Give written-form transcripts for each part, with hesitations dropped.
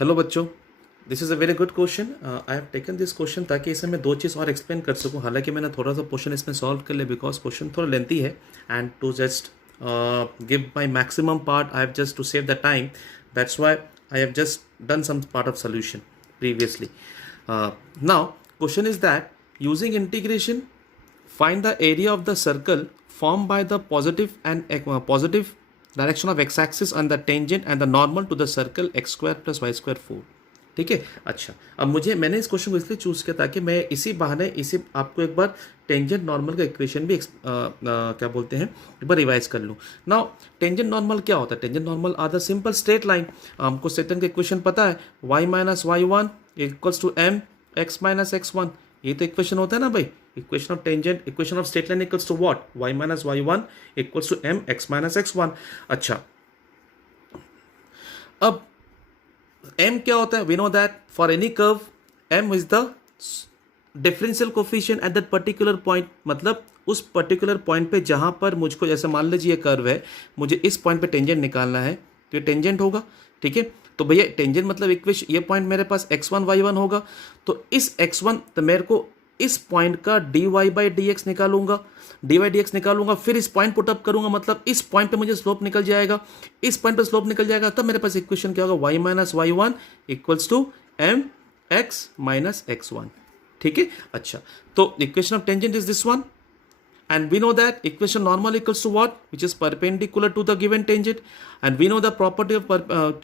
Hello बच्चों, this is a very good question. I have taken this question ताकि इसमें मैं दो चीज़ और एक्सप्लेन कर सकूं। हालांकि मैंने थोड़ा सा क्वेश्चन इसमें सॉल्व कर लिया बिकॉज क्वेश्चन थोड़ा लेंथी है and to just give my maximum part I have just to save the time, that's why I have just done some part of solution previously. Now question is that using integration find the area of the circle formed by the positive direction of x-axis and the tangent and the normal to the circle x square plus y square 4. ठीक है। अच्छा, अब मैंने इस question को इसलिए choose किया ताकि मैं इसी बहाने आपको एक बार टेंजेंट नॉर्मल का इक्वेशन भी क्या बोलते हैं एक बार रिवाइज कर लूँ। नाउ टेंजेंट नॉर्मल क्या होता है? Tangent normal are the simple straight line. हमको स्ट्रेट का इक्वेशन पता है, y minus y one equals to m x minus x one. ये तो इक्वेशन होता है ना भाई, equation of tangent, equation of straight line equals to what, y minus y one equals to m x minus x one. अच्छा, अब m क्या होता है? We know that for any curve m is the differential coefficient at that particular point. मतलब उस particular point पे जहां पर मुझको, जैसे मान लीजिए कर्व है, मुझे इस पॉइंट पे टेंजेंट निकालना है तो ये टेंजेंट होगा। ठीक है, तो भैया टेंजेंट मतलब इक्वेशन, ये पॉइंट मेरे पास x1 y1 होगा, तो इस x1 तो मेरे को इस पॉइंट का dy बाई डी एक्स निकालूंगा, dy बाई डी एक्स निकालूंगा, फिर इस पॉइंट पुट अप करूंगा, मतलब इस पॉइंट पे मुझे स्लोप निकल जाएगा, इस पॉइंट पे स्लोप निकल जाएगा, तब मेरे पास इक्वेशन क्या होगा, y minus y one equals to m x minus x one. ठीक है, अच्छा, तो equation of tangent is this one and we know that equation normal equals to what, which is perpendicular to the given tangent, and we know the property of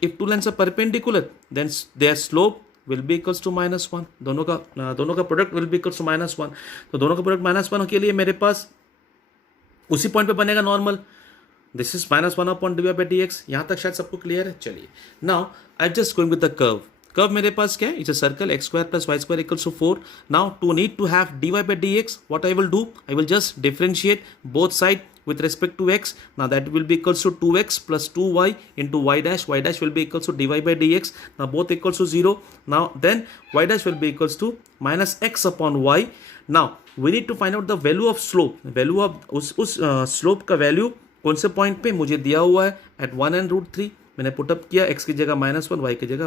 if two lines are perpendicular then their slope will be equals to minus one. दोनों का product will be equals to minus one. तो दोनों का product minus one के लिए मेरे पास उसी point पे बनेगा normal. This is minus one upon d y by d x. यहाँ तक शायद सबको क्लियर है। चलिए, now I just going with the curve. Curve मेरे पास क्या है? It's a circle x square plus y square equals to 4। Now to need to have d y by d x, what I will do, I will just differentiate both side with respect to x. Now that will be equals to 2x plus 2y into y dash. Y dash will be equals to dy by dx. Now both equals to 0. Now then y dash will be equals to minus x upon y. Now we need to find out the value of slope. Value of उस slope का value कौन से point पे मुझे दिया हुआ है, at 1 and root 3। मैंने पुटअप किया, x की जगह माइनस वन, वाई की जगह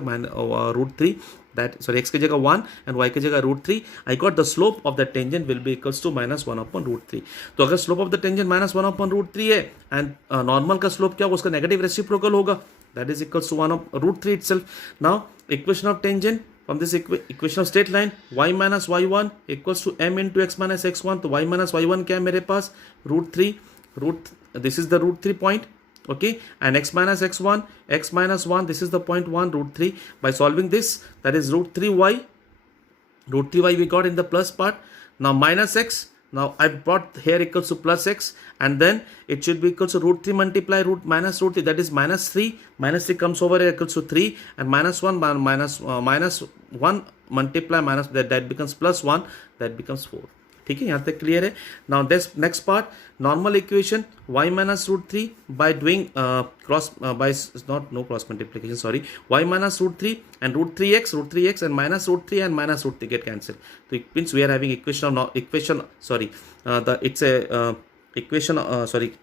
root three, that sorry x की जगह 1 एंड y की जगह root three. I got the slope of the tangent will be equals to minus one upon root three. तो अगर slope of the tangent minus one upon root three है and normal का slope क्या होगा, उसका negative reciprocal होगा, that is equals to one of root three itself. Now equation of tangent from this equation of straight line, y minus y1 equals to m into x minus x1। तो y minus y1 क्या है मेरे पास, root three, this is the root 3 point, okay, and x minus x1, x minus 1, this is the point 1 root 3। by solving this, that is root 3y we got in the plus part। now minus x, now I brought here equals to plus x, and then it should be equals to root 3 multiply root minus root 3, that is minus 3, minus 3 comes over here equals to 3, and minus 1 minus 1 multiply minus that becomes plus 1, that becomes 4। ठीक है, यहाँ तक clear है। Now this next part, normal equation y minus root three by doing cross by not no cross multiplication, sorry, y minus root three and root three x and minus root three and minus root three get cancel. तो it means we are having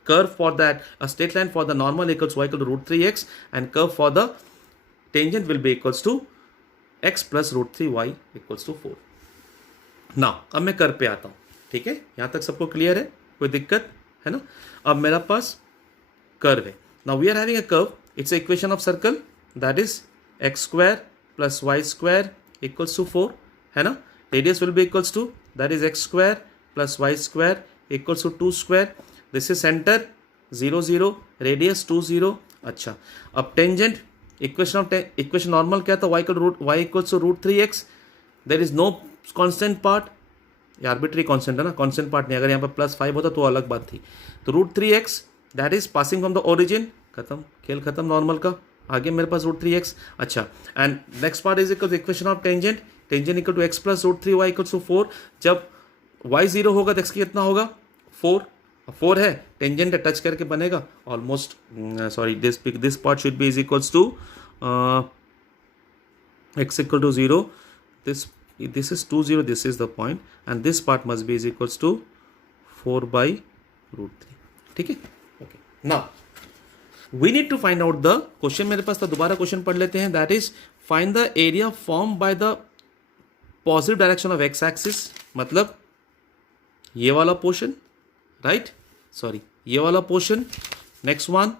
curve for that, a straight line for the normal equals y equal to root 3x and curve for the tangent will be equals to x plus root 3y equals to 4। Now अब मैं curve पे आता हूँ। ठीक है, यहाँ तक सबको क्लियर है, कोई दिक्कत है ना? अब मेरा पास कर्व है। Now we are having a curve, it's a equation of circle, that is x square plus y square equals to 4, है ना? Radius will be equals to, that is x square plus y square equals to 2 square. This is center 0 0, radius 2 0। अच्छा, अब tangent equation normal क्या था, y equals to root 3x, there is no constant part, ये arbitrary constant है ना, constant part नहीं। अगर यहाँ पर प्लस 5 होता तो अलग बात थी। तो root 3x that is passing from the origin, खत्म, खेल खत्म नॉर्मल का, आगे मेरे पास रूट 3x। अच्छा, and next part is equal equation of tangent equal to x plus root 3y equal to 4। जब y 0 होगा तो x की कितना होगा, 4 है, टेंजेंट है, टच करके बनेगा almost, sorry this part should be is equals to x equal to 0, this is 2 0, this is the point, and this part must be is equals to 4 by root 3। ठीक है, okay. Now we need to find out the question, मेरे पास तो दोबारा question पढ़ लेते हैं, that is find the area form by the positive direction of x axis, मतलब ये वाला पोर्शन, राइट, सॉरी ये वाला portion. Next one,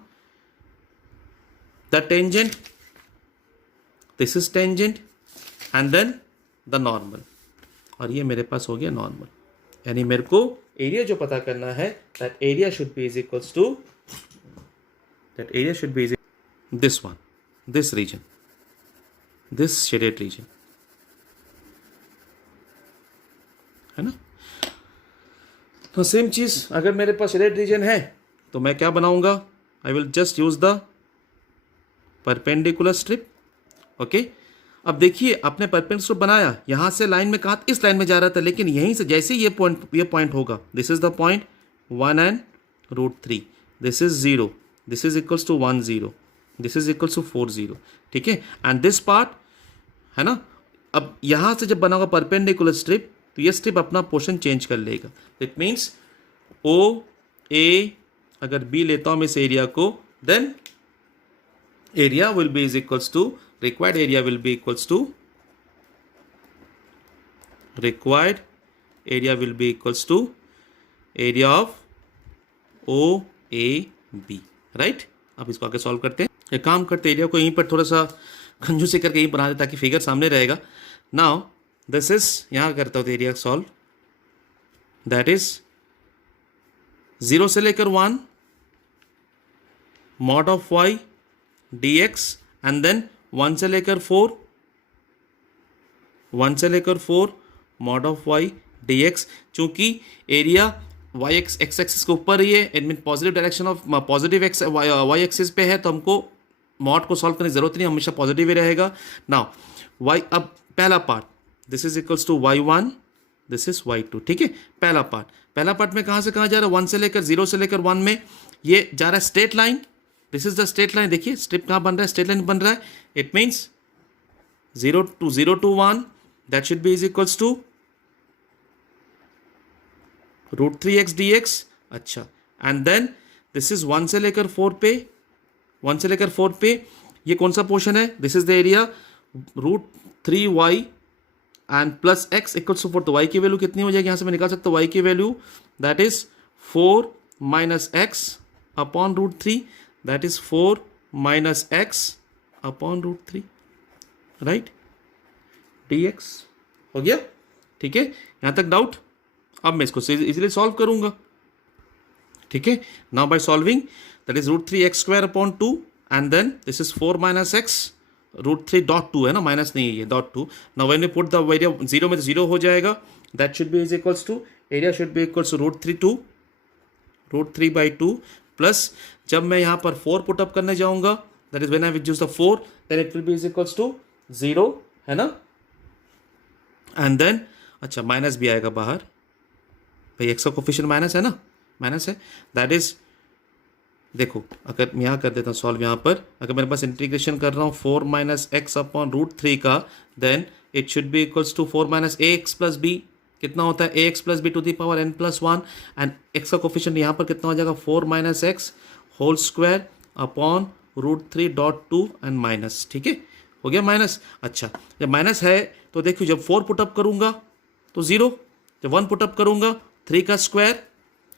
the tangent, this is tangent and then the normal, और ये मेरे पास हो गया नॉर्मल. यानी मेरे को एरिया जो पता करना है, that area should be is equals to, that area should be is this one, this region, this shaded region, है ना. तो सेम चीज अगर मेरे पास शेडेड रीजन है तो मैं क्या बनाऊंगा, आई will just use the perpendicular strip. Okay, अब देखिए आपने परपेंडिकुलर बनाया, यहां से लाइन में कहा इस लाइन में जा रहा था, लेकिन यहीं से जैसे ये पॉइंट होगा, this is the point 1 and √3, this is 0, this is equals to 1 0, this is equals to 4 0. ठीक है, एंड दिस पार्ट है ना. अब यहां से जब बना होगा परपेंडिकुलर स्ट्रिप, तो ये स्ट्रिप अपना पोर्शन चेंज कर लेगा. इट मीन्स ओ ए अगर बी लेता हूं मैं इस एरिया को, then area will be is equals to, required area will be equals to, required area will be equals to area of OAB, right. अब इसको आगे सॉल्व करते हैं. एक काम करते हैं, एरिया को यहीं पर थोड़ा सा कंजूसी करके यहीं बना दे ताकि फिगर सामने रहेगा. नाउ दिस इज, यहां करता हूं एरिया सॉल्व, दैट इज 0 से लेकर 1 mod of y dx and then 1 से लेकर 4, 1 से लेकर 4 mod of y dx. चूंकि एरिया y एक्स एक्सिस के ऊपर ही है, it mean positive direction of positive x y axis पे है, तो हमको मॉड को सॉल्व करने की जरूरत नहीं, हमेशा पॉजिटिव ही रहेगा. नाउ y, अब पहला part, this is equals to y1, this is y2. ठीक है, पहला पार्ट में कहां से कहां जा रहा है, 1 से लेकर 0 से लेकर 1 में ये जा रहा है straight line. This is the straight line. देखिए स्ट्रिप कहां बन रहा है, स्ट्रेट लाइन बन रहा है. It means 0 to 1, that should be is equals to √3x dx. अच्छा, एंड देन दिस इज 1 से लेकर 4 पे, 1 से लेकर 4 पे ये कौन सा पोर्शन है, this is the area √3y and plus x equals to 4. तो y की वैल्यू कितनी हो जाएगी, यहां से मैं निकाल सकता हूं y की value, that is 4 minus x upon √3, that is 4 minus x upon √3, right, dx हो गया. ठीक है, यहां तक डाउट. अब मैं इसको इजीली सॉल्व करूंगा. ठीक है, now by solving, that is √3x² upon 2 and then this is 4 minus x √3.2 है ना, माइनस नहीं है ये, .2. Now when you put the area 0 में तो 0 हो जाएगा, that should be is equals to, area should be equals to √3/2 plus जब मैं यहाँ पर 4 पुट अप करने जाऊंगा, that is when I will use the 4, then it will be is equals to 0, है ना. एंड देन अच्छा माइनस भी आएगा बाहर, भाई एक्स का कोफिशिएंट माइनस है ना, माइनस है. दैट इज, देखो अगर मैं यहाँ कर देता हूँ सॉल्व, यहाँ पर अगर मेरे पास इंटीग्रेशन कर रहा हूँ 4 minus x अपॉन √3 का, then it should be equals to 4 minus ax plus b. कितना होता है, ax plus b to the power n plus 1, and x का कोफिशिएंट यहाँ पर कितना हो जाएगा, 4 minus x whole square upon √3.2 and minus. ठीक है, हो गया माइनस. अच्छा, जब माइनस है तो देखिए जब 4 पुटअप करूंगा तो 0, जब 1 पुटअप करूंगा 3 का स्क्वायर,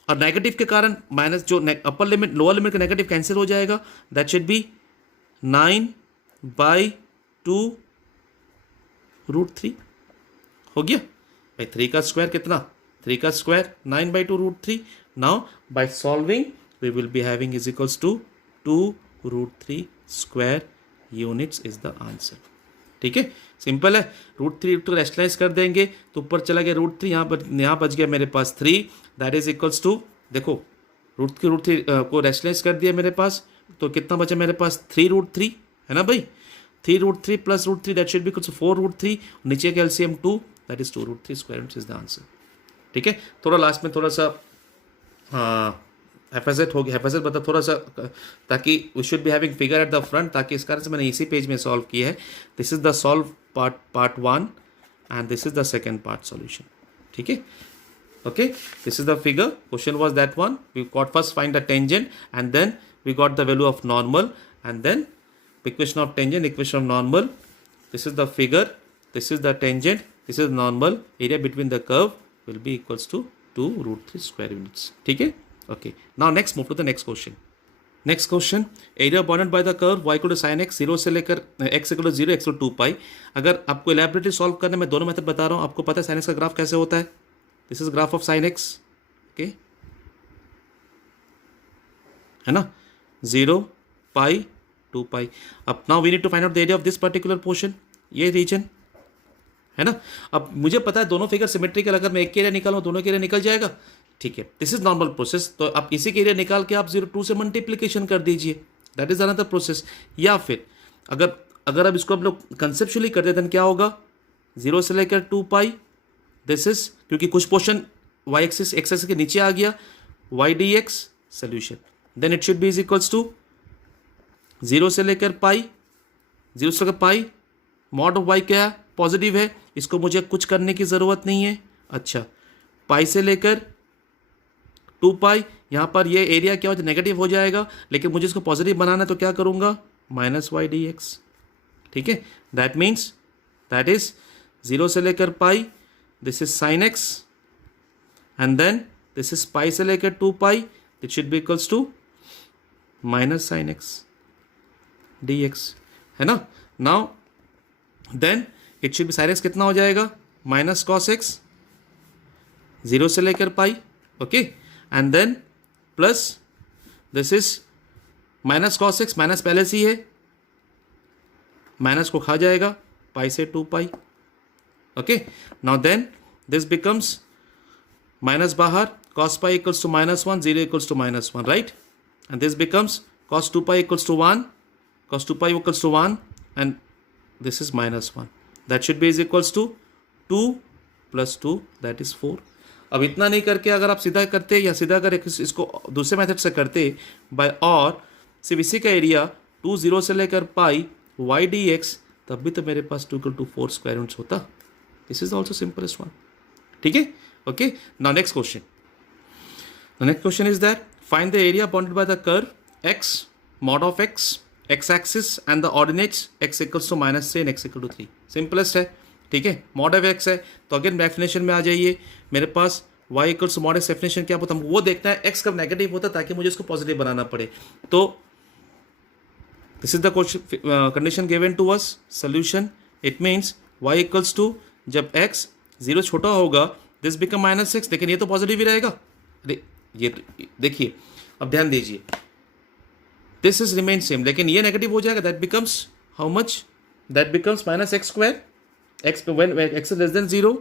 और नेगेटिव के कारण माइनस जो अपर लिमिट लोअर लिमिट का नेगेटिव कैंसिल हो जाएगा, दैट शुड बी 9/2 √3. हो गया भाई, 3 का स्क्वायर कितना, 3 का square 9/2 √3. Now by solving we will be having is equals to 2 √3 square units is the answer. ठीक है, सिंपल है. √3 तो रेशनलाइज कर देंगे तो ऊपर चला गया √3, यहाँ बच गया मेरे पास 3, दैट इज इक्वल्स टू, देखो √3 को रेशनलाइज कर दिया मेरे पास, तो कितना बचा मेरे पास 3 है ना भाई, 3 plus √3 that should be equals to 4 नीचे का LCM 2, that is 2 square is the answer. ठीक है, थोड़ा लास्ट में थोड़ा सा हेफाजत होगी, हेफाजत मतलब थोड़ा सा, ताकि we should be having figure at the front, ताकि इस कारण से मैंने इसी पेज में सॉल्व किया है. This is the solve part 1 and this is the second part solution. ठीक है, okay, this is the figure. Question was that one. We got first find the tangent and then we got the value of normal, and then equation of tangent, equation of normal, this is the figure, this is the tangent, this is normal, area between the curve will be equals to 2√3 square units. ठीक है, okay. Now next move to the next question. Next question, area bounded by the curve y equal to sin x, 0 से लेकर x equal to 0, x equal to 2 pi. अगर आपको elaborately solve करने में दोनों method बता रहा हूँ, आपको पता है sin x का ग्राफ कैसे होता है. This is graph of sin x, okay, है ना, 0 पाई 2 पाई. अब now we need to find out the area of this particular portion, ये रीजन है ना. अब मुझे पता है दोनों फिगर सिमेट्रिकल, अगर मैं एक के एरिया निकालूं दोनों के एरिया निकल जाएगा. ठीक है, दिस इज नॉर्मल प्रोसेस. तो आप इसी के एरिया निकाल के आप 0 से मल्टीप्लीकेशन कर दीजिए, दैट इज अनदर प्रोसेस. या फिर अगर अब इसको हम लोग कंसेप्चुअली करते देन क्या होगा, 0 से लेकर 2 पाई, दिस इज, क्योंकि कुछ portion y axis x axis के नीचे आ गया, y dx solution, then it should be is equals to 0 से लेकर पाई, 0 से लेकर पाई, मॉड ऑफ y क्या है, पॉजिटिव है, इसको मुझे कुछ करने की ज़रूरत नहीं है. अच्छा, पाई से लेकर 2 पाई, यहाँ पर ये एरिया क्या हो जाए, नेगेटिव हो जाएगा, लेकिन मुझे इसको पॉजिटिव बनाना है तो क्या करूँगा, माइनस वाई डी एक्स. ठीक है, दैट मीन्स दैट इज 0 से लेकर pi, this is sine x, and then this is pi से लेकर 2 pi, it should be equals to minus sine x d x, है ना. Now then it should be sine x कितना हो जाएगा, minus cos x, 0 से लेकर pi, okay, and then plus this is minus cos x, minus पहले से ही है, माइनस को खा जाएगा, पाई से 2 pi, okay. Now then this becomes minus बाहर, cos pi equals to -1, 0 equals to -1, right, and this becomes cos 2 pi equals to 1, cos 2 pi equals to 1, and this is -1. That should be is equals to 2 plus 2, that is 4. अब इतना नहीं करके अगर आप सीधा करते या सीधा अगर इसको दूसरे मेथड से करते बाय और सिर्फ इसी का एरिया 2 0 से लेकर पाई y dx, तब भी तो मेरे पास 2 = 4 स्क्वायर यूनिट्स होता. This is also simplest one. ठीक है, okay. Now next question. The next question is that find the area bounded by the curve x mod of x axis and the ordinates x equals to -3 and x equal to 3. Simplest है. ठीक है, mod of x है तो again definition में आ जाइए, मेरे पास y equals to mod x, definition क्या होता है वो देखना है, x कब नेगेटिव होता है ताकि मुझे इसको पॉजिटिव बनाना पड़े. तो this is the condition given to us, solution, it means y equals to, जब x 0 छोटा होगा दिस बिकम -6, लेकिन ये तो पॉजिटिव ही रहेगा. अरे ये देखिए, अब ध्यान दीजिए, दिस इज रिमेन सेम, लेकिन ये नेगेटिव हो जाएगा, that becomes how much, that becomes -x square, x when x is less than 0,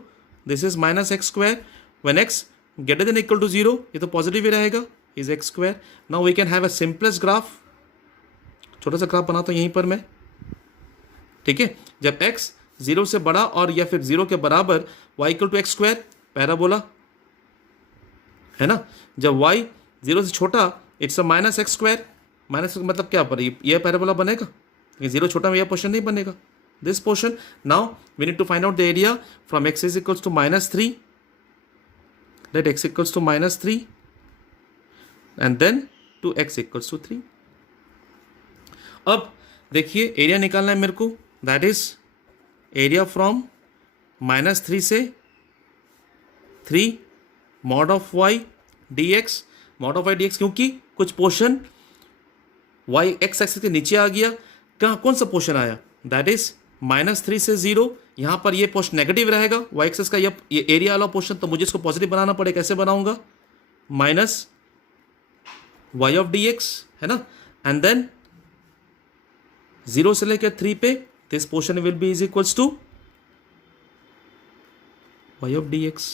this is -x square, when x greater than equal to 0, ये तो पॉजिटिव ही रहेगा, is x square. Now we can have a simplest graph, छोटा सा graph बनाता हूँ यहीं पर मैं. ठीक है, जब x 0 से बड़ा और या फिर 0 के बराबर, y equal to x square, parabola है ना. जब y 0 से छोटा, it's a -x square, minus मतलब क्या पर ये पैराबोला बनेगा, लेकिन 0 छोटा में यह पोर्शन नहीं बनेगा, this portion. Now we need to find out the area from x is equals to -3, let x equals to -3 and then to x equals to 3. अब देखिए एरिया निकालना है मेरे को, दैट इज एरिया फ्रॉम -3 से 3 mod of y dx, mod of y dx, क्योंकि कुछ portion y x axis के नीचे आ गया. कौन सा पोर्शन आया, दैट इज -3 से 0, यहाँ पर ये पोर्शन नेगेटिव रहेगा, y एक्सिस का ये एरिया वाला पोर्शन, तो मुझे इसको पॉजिटिव बनाना पड़ेगा. कैसे बनाऊंगा, माइनस y ऑफ dx, है ना, एंड देन 0 से लेकर 3 पे this portion will be is equals to y of dx.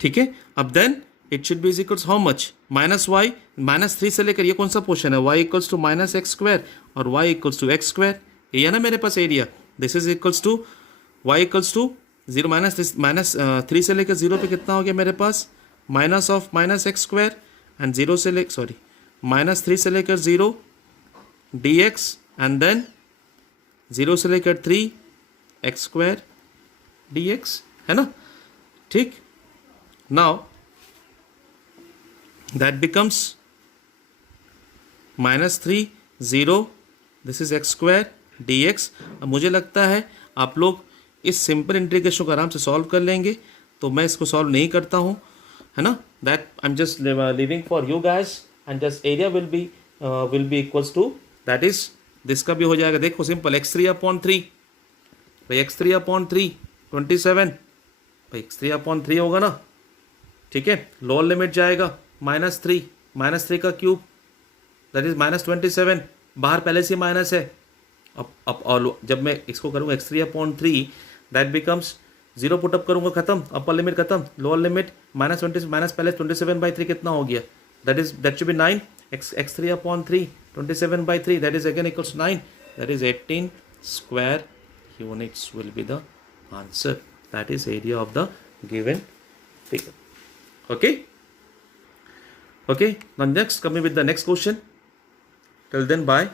ठीक है, अब then it should be is equals how much, -y, -3 से लेकर ये कौन सा पोर्शन है, y equals to -x square और y equals to x square, ये है ना मेरे पास area. This is equals to y equals to 0 -3 से लेकर 0 पे कितना हो गया मेरे पास, minus of -x square, and 0 से ले सॉरी -3 से लेकर 0 dx, एंड देन 0 से लेकर 3 x स्क्वायर dx, है ना. ठीक, now that becomes -3 0, this is x square dx। मुझे लगता है आप लोग इस सिंपल इंटीग्रेशन को आराम से सॉल्व कर लेंगे, तो मैं इसको सॉल्व नहीं करता हूँ, है ना। That I am just living for you guys and just area will be equals to that is this का भी हो जाएगा। देखो सिंपल x3/3 भाई, x3/3 27 भाई, x3/3 होगा ना, ठीक है। लोअर लिमिट जाएगा -3 का क्यूब दैट इज -27, बाहर पहले से माइनस है। अब और जब मैं इसको करूँगा x3/3 दैट बिकम्स 0 पुटअप करूँगा, खत्म, अपर लिमिट खत्म, लोअर लिमिट -20 माइनस पहले 27/3 कितना हो गया, that should B 9, x3/3 27/3 that is again equals 9, that is 18 square units will be the answer. That is area of the given figure. Okay, now next coming with the next question. Till then, bye.